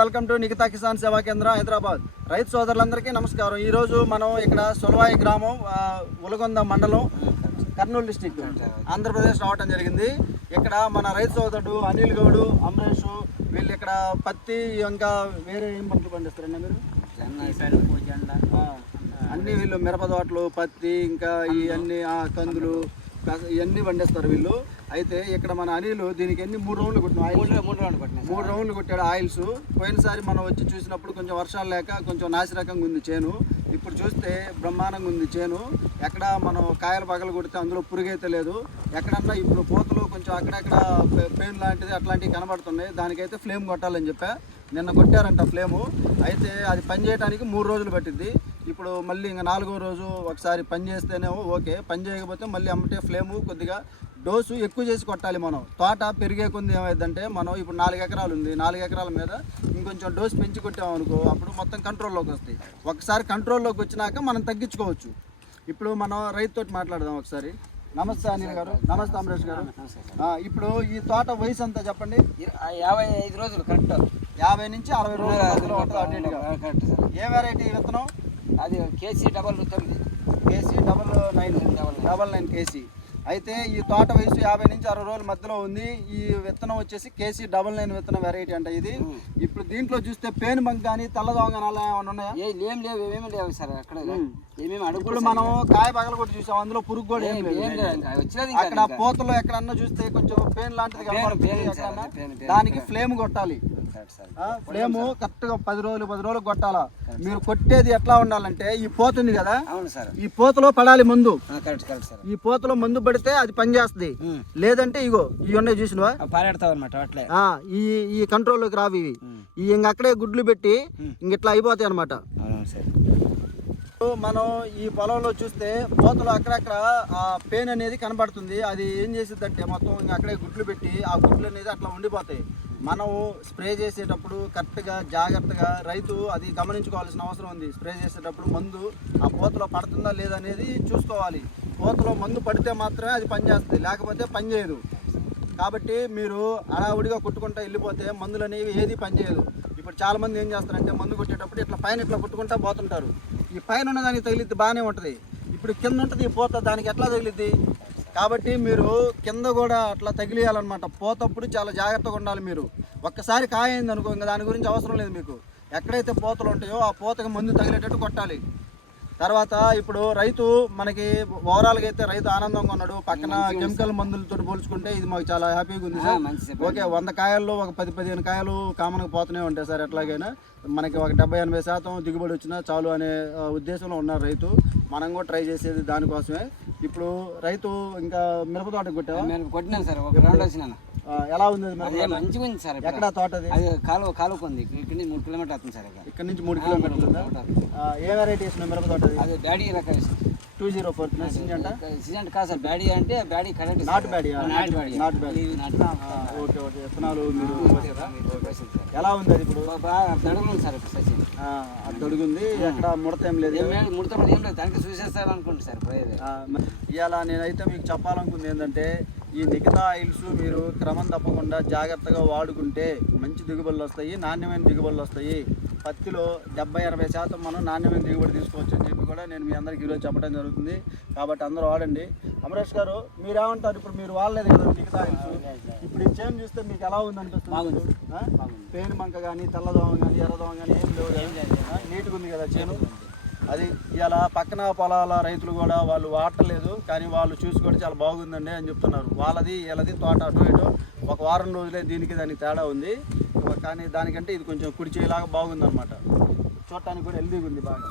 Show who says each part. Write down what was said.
Speaker 1: Welcome to Nikhita Kisan సేవా కేంద్రం హైదరాబాద్. రైతు సోదరులందరికీ నమస్కారం. ఈ రోజు మనం ఇక్కడ సొలవాయి గ్రామం ఉలగొంద మండలం కర్నూలు డిస్టిక్ ఆంధ్రప్రదేశ్ రావటం జరిగింది. ఇక్కడ మన రైతు సోదరుడు అనిల్ గౌడు అమరేష్ వీళ్ళు ఇక్కడ పత్తి ఇంకా వేరే ఏం పంటలు పండిస్తారండి మీరు? అన్ని వీళ్ళు మిరప తోటలు పత్తి ఇంకా ఇవన్నీ కందులు. ఇవన్నీ పండిస్తారు వీళ్ళు. అయితే ఇక్కడ మన అనిల్ దీనికి ఎన్ని? మూడు రౌండ్లు కొట్టిన. ఆయిల్
Speaker 2: మూడు రౌండ్ పట్టినా
Speaker 1: మూడు రౌండ్లు కొట్టాడు ఆయిల్స్. పోయినసారి మనం వచ్చి చూసినప్పుడు కొంచెం వర్షాలు లేక కొంచెం నాసిరకంగా ఉంది చేను. ఇప్పుడు చూస్తే బ్రహ్మాండంగా ఉంది చేను. ఎక్కడ మనం కాయలు పగలు కొడితే అందులో పురుగైతే లేదు. ఎక్కడన్నా ఇప్పుడు పూతలు కొంచెం అక్కడక్కడ పెయిన్ లాంటిది అట్లాంటివి కనబడుతున్నాయి. దానికైతే ఫ్లేమ్ కొట్టాలని చెప్పా. నిన్న కొట్టారంట ఫ్లేము. అయితే అది పని చేయడానికి మూడు రోజులు పట్టింది ఇప్పుడు మళ్ళీ ఇంకా నాలుగో రోజు ఒకసారి పని చేస్తేనేమో ఓకే. పని చేయకపోతే మళ్ళీ అమ్మటే ఫ్లేము కొద్దిగా డోసు ఎక్కువ చేసి కొట్టాలి మనం. తోట పెరిగే కొంది ఏమైందంటే మనం ఇప్పుడు నాలుగు ఎకరాలు ఉంది. నాలుగు ఎకరాల మీద ఇంకొంచెం డోసు పెంచి కొట్టామనుకో అప్పుడు మొత్తం కంట్రోల్లోకి వస్తాయి. ఒకసారి కంట్రోల్లోకి వచ్చినాక మనం తగ్గించుకోవచ్చు. ఇప్పుడు మనం రైతుతోటి మాట్లాడదాం ఒకసారి. నమస్తే అనిల్ గారు. నమస్తే అమరేష్ గారు. ఇప్పుడు ఈ తోట వయసు అంతా చెప్పండి?
Speaker 2: యాభై ఐదు రోజులు కరెక్ట్.
Speaker 1: యాభై నుంచి అరవై రోజుల అటు ఏ వెరైటీ విత్తనం?
Speaker 2: అది కేసీ డబల్ తొమ్మిది.
Speaker 1: K C double nine. Double nine K C. అయితే ఈ తోట వయసు యాభై నుంచి అరవై రోజుల మధ్యలో ఉంది. ఈ విత్తనం వచ్చేసి కేసీ డబల్ నైన్ విత్తనం వెరైటీ అంట ఇది. ఇప్పుడు దీంట్లో చూస్తే పేను బంక్ కానీ అలా ఏమైనా ఉన్నాయా?
Speaker 2: ఏ లేవు ఏమేమి లేవు సార్ అక్కడ. ఏమేమి అడుగు
Speaker 1: ఇప్పుడు మనం కాయ పగల కొట్టి చూసాం. అందులో పురుగు కూడా ఏం లేదు. అక్కడ పూతలో ఎక్కడన్నా చూస్తే కొంచెం పేను లాంటిది. దానికి ఫ్లేమ్ కొట్టాలి. ఫ్లేమ్ కరెక్ట్గా పది రోజులు పది రోజులు కొట్టాలా. మీరు కొట్టేది ఎట్లా ఉండాలంటే ఈ పోతుంది కదా?
Speaker 2: అవును సార్.
Speaker 1: ఈ పోతలో పడాలి ముందు.
Speaker 2: Correct correct sir.
Speaker 1: ఈ పోతలో మందు పడితే అది పనిచేస్తుంది లేదంటే ఇగో ఇవి ఉన్నాయి చూసినవా?
Speaker 2: పారాడతావు అనమాట అట్లే.
Speaker 1: ఈ ఈ కంట్రోల్లోకి రావు ఇవి. ఈ ఇంక అక్కడే గుడ్లు పెట్టి ఇంక ఇట్లా అయిపోతాయి అనమాట మనం ఈ పొలంలో చూస్తే పోతలు అక్కడక్కడ ఆ పెయిన్ అనేది కనబడుతుంది. అది ఏం చేసిద్దంటే మొత్తం ఇంక అక్కడే గుడ్లు పెట్టి ఆ గుడ్లు అనేది అట్లా ఉండిపోతాయి. మనం స్ప్రే చేసేటప్పుడు కరెక్ట్గా జాగ్రత్తగా రైతు అది గమనించుకోవాల్సిన అవసరం ఉంది. స్ప్రే చేసేటప్పుడు మందు ఆ పోతలో పడుతుందా లేదా అనేది చూసుకోవాలి. పోతలో మందు పడితే మాత్రమే అది పనిచేస్తుంది లేకపోతే పనిచేయదు కాబట్టి మీరు హడావుడిగా కొట్టుకుంటా వెళ్ళిపోతే మందులు అనేవి ఏది పనిచేయదు ఇప్పుడు చాలామంది ఏం చేస్తారంటే మందు కొట్టేటప్పుడు ఇట్లా పైన ఇట్లా కొట్టుకుంటా పోతుంటారు. ఈ పైన ఉన్న దానికి తగిలిద్ది బాగానే ఉంటుంది. ఇప్పుడు కింద ఉంటుంది ఈ పోత దానికి ఎట్లా తగిలిద్ది? కాబట్టి మీరు కింద కూడా అట్లా తగిలియాలన్నమాట. పోతప్పుడు చాలా జాగ్రత్తగా ఉండాలి మీరు. ఒక్కసారి కాయింది అనుకో ఇంకా దాని గురించి అవసరం లేదు మీకు. ఎక్కడైతే పోతలు ఉంటాయో ఆ పోతకు మందు తగిలేటట్టు కొట్టాలి. తర్వాత ఇప్పుడు రైతు మనకి ఓవరాల్గా అయితే రైతు ఆనందంగా ఉన్నాడు. పక్కన కెమికల్ మందులతో పోల్చుకుంటే ఇది మాకు చాలా హ్యాపీగా ఉంది సార్. ఓకే వంద కాయల్లో ఒక పది పదిహేను కాయలు కామన్గా పోతూనే ఉంటాయి సార్ ఎట్లాగైనా. మనకి ఒక డెబ్బై ఎనభై శాతం దిగుబడి వచ్చినా చాలు అనే ఉద్దేశంలో ఉన్నారు రైతు. మనం కూడా ట్రై చేసేది దానికోసమే. ఇప్పుడు రైతు ఇంకా మిరప తోటకు కొట్టావా?
Speaker 2: నేను కొట్టినాను సార్ ఒక రౌండ్
Speaker 1: ఎలా ఉంది?
Speaker 2: మంచిగా ఉంది సార్.
Speaker 1: ఎక్కడ తోట అది?
Speaker 2: కాలువ కాలువకు ఉంది ఇక్కడ నుంచి మూడు కిలోమీటర్ అవుతుంది సార్ ఇక్కడ
Speaker 1: నుంచి మూడు కిలోమీటర్లు ఏ వెరైటీ వేసిన మిరప తోట అది?
Speaker 2: బ్యాడీ రకం
Speaker 1: టూ జీరో ఫోర్
Speaker 2: సీజన్ కాదు సార్ బ్యాడీ అంటే బ్యాడీ కరెంట్
Speaker 1: నాటు బ్యాడీ
Speaker 2: నాటు బ్యాడీ.
Speaker 1: నాటు బ్యాడీ. Okay okay. విత్తనాలు మీరు. ఎలా ఉంది అది ఇప్పుడు?
Speaker 2: బాగా సార్ సచిన్.
Speaker 1: దొడుగుంది ఎక్కడ ముడత ఏం లేదు.
Speaker 2: ముడత ఏం లేదు. దానికి చూసేస్తారు అనుకుంటు సార్
Speaker 1: ఇవాళ నేనైతే మీకు చెప్పాలనుకుంది ఏంటంటే ఈ మిగతా ఆయిల్స్ మీరు క్రమం తప్పకుండా జాగ్రత్తగా వాడుకుంటే మంచి దిగుబడులు వస్తాయి నాణ్యమైన దిగుబడులు వస్తాయి. పత్తిలో డెబ్బై ఎనభై శాతం మనం నాణ్యమైన దిగుబడి తీసుకోవచ్చు అని చెప్పి కూడా నేను మీ అందరికి ఈరోజు చెప్పడం జరుగుతుంది. కాబట్టి అందరూ వాడండి. అమరేష్ గారు మీరేమంటారు? ఇప్పుడు మీరు వాడలేదు కదా మిగతా ఆయిల్స్ ఇప్పుడు ఈ చేను చూస్తే మీకు ఎలా ఉంది అనిపిస్తుంది ఆ? పేను మంక కానీ తెల్లదోమ కానీ ఎర్రదోమ కానీ ఏం లేవు? నీట్గా ఉంది కదా చేను? అది ఇలా పక్కన పొలాల రైతులు కూడా వాళ్ళు వాడలేదు కానీ వాళ్ళు చూసి కూడా చాలా బాగుందండి అని చెప్తున్నారు. వాళ్ళది వీళ్ళది తోట అటు ఇటు ఒక వారం రోజులే దీనికి దానికి తేడా ఉంది. కానీ దానికంటే ఇది కొంచెం కుడిచేలాగా బాగుందన్నమాట. చూడటానికి కూడా హెల్దీగా ఉంది బాగా.